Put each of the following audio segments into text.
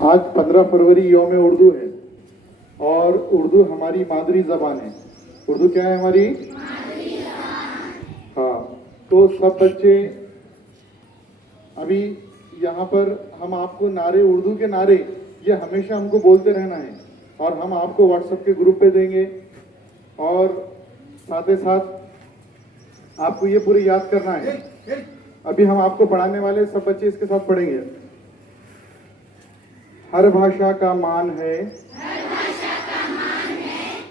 आज 15 फरवरी यौम उर्दू है और उर्दू हमारी मादरी जबान है। उर्दू क्या है हमारी? हाँ, तो सब बच्चे अभी यहाँ पर हम आपको नारे, उर्दू के नारे ये हमेशा हमको बोलते रहना है और हम आपको व्हाट्सएप के ग्रुप पे देंगे और साथ ही साथ आपको ये पूरी याद करना है। अभी हम आपको पढ़ाने वाले सब बच्चे इसके साथ पढ़ेंगे। हर भाषा का मान है,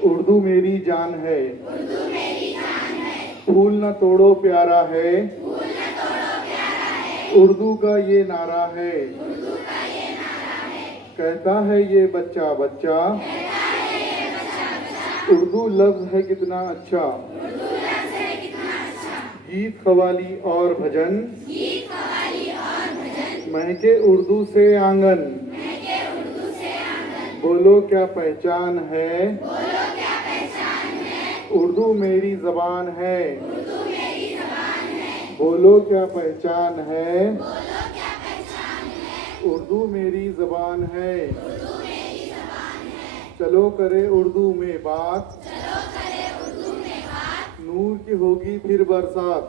उर्दू मेरी जान है, फूल न तोड़ो प्यारा है, उर्दू का ये नारा है, कहता है ये बच्चा बच्चा, उर्दू लफ्ज है कितना अच्छा, गीत कवाली और भजन, महके उर्दू से आंगन, बोलो क्या पहचान है, उर्दू मेरी जबान है, बोलो क्या पहचान है, उर्दू मेरी जबान है, चलो करे उर्दू में बात, नूर की होगी फिर बरसात,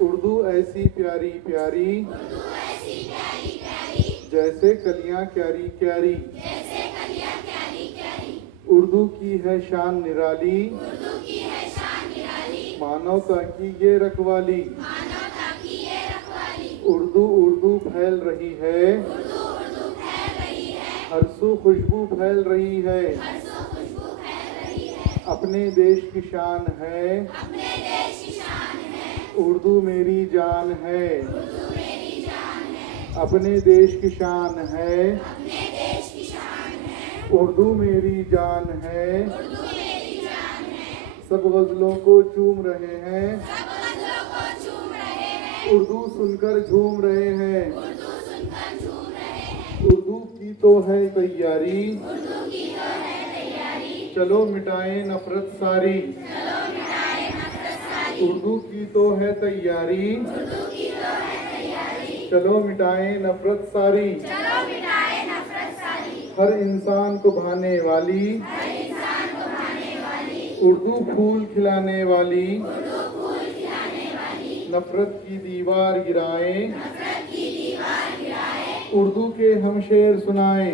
उर्दू ऐसी प्यारी प्यारी, जैसे कलियां क्यारी क्यारी, उर्दू की है शान निराली, मानवता की ये रखवाली, उर्दू उर्दू फैल रही है, हर सू खुशबू फैल रही है, अपने देश की शान है, उर्दू मेरी जान है, अपने देश की शान है, उर्दू मेरी जान है, सब गजलों को चूम रहे हैं, उर्दू सुनकर झूम रहे हैं, उर्दू की तो है तैयारी, चलो मिटाए नफरत सारी, उर्दू की तो है तैयारी, चलो मिटाए नफरत सारी, हर इंसान को भाने वाली, उर्दू फूल खिलाने वाली, नफरत की दीवार गिराए, उर्दू के हम शेर सुनाए,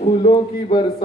फूलों की बरसात।